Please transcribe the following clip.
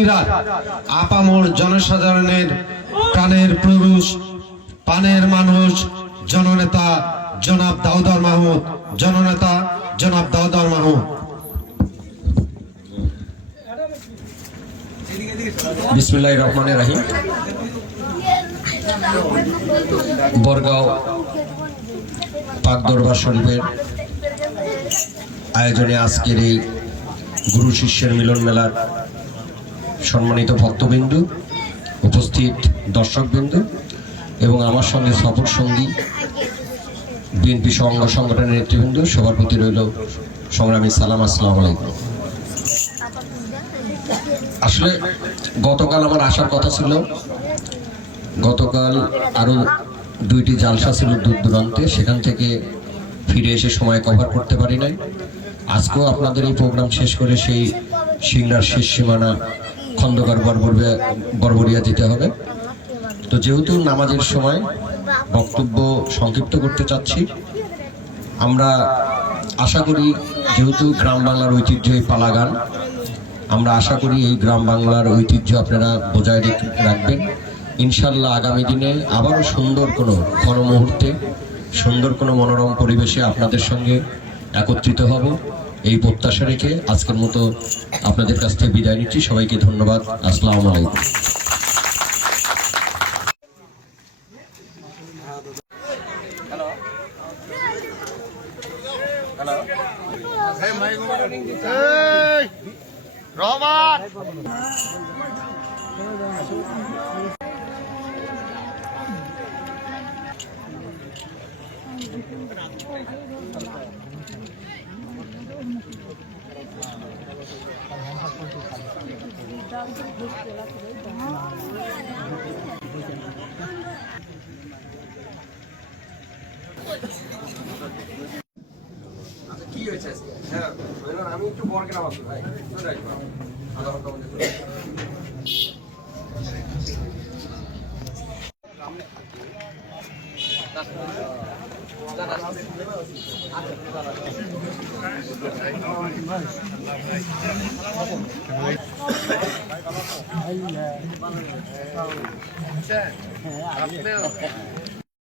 সিংরা আপামর জনসাধারণের প্রাণের পুরুষ, পানের মানুষ, জননেতা জনাব দাউদার মাহমুদ, জননেতা জনাব দাউদার মাহমুদ। বিসমিল্লাহির রহমানির রহিম। বরগাঁও পাক দরবার শরীফের আয়োজনে আজকের এই গুরু শিষ্যের মিলন মেলার সম্মানিত ভক্তবৃন্দ, উপস্থিত দর্শকবৃন্দ এবং আমার সঙ্গে সফর সঙ্গী বিএনপি অঙ্গ সংগঠনের নেতৃবৃন্দ, সবার প্রতি রইল সংগ্রামী সালাম, আসসালামু আলাইকুম। আসলে গতকাল আমার আসার কথা ছিল, গতকাল আরো 2টি জালসা ছিল দূর দূরান্তে, সেখান থেকে ফিরে এসে সময় কভার করতে পারি নাই। আজকেও আপনাদের এই প্রোগ্রাম শেষ করে সেই সিংড়ার শেষ সীমানা খন্দকার বরবরিয়া যেতে হবে। তো যেহেতু নামাজের সময় বক্তব্য সংক্ষিপ্ত করতে চাচ্ছি, আমরা আশা করি যেহেতু গ্রাম বাংলার ঐতিহ্য এই পালা গান, আমরা আশা করি এই গ্রাম বাংলার ঐতিহ্য আপনারা বজায় রাখবেন। ইনশাল্লাহ আগামী দিনে আবারও সুন্দর কোনো মুহূর্তে, সুন্দর কোনো মনোরম পরিবেশে আপনাদের সঙ্গে একত্রিত হব, এই প্রত্যাশা রেখে আজকের মতো আপনাদের কাছ থেকে বিদায় নিচ্ছি। সবাইকে ধন্যবাদ। আসসালামু আলাইকুম। কি হয়েছে? হ্যাঁ, আমি একটু বরকে নামাচ্ছি ভাই, আধা ঘন্টা মধ্যে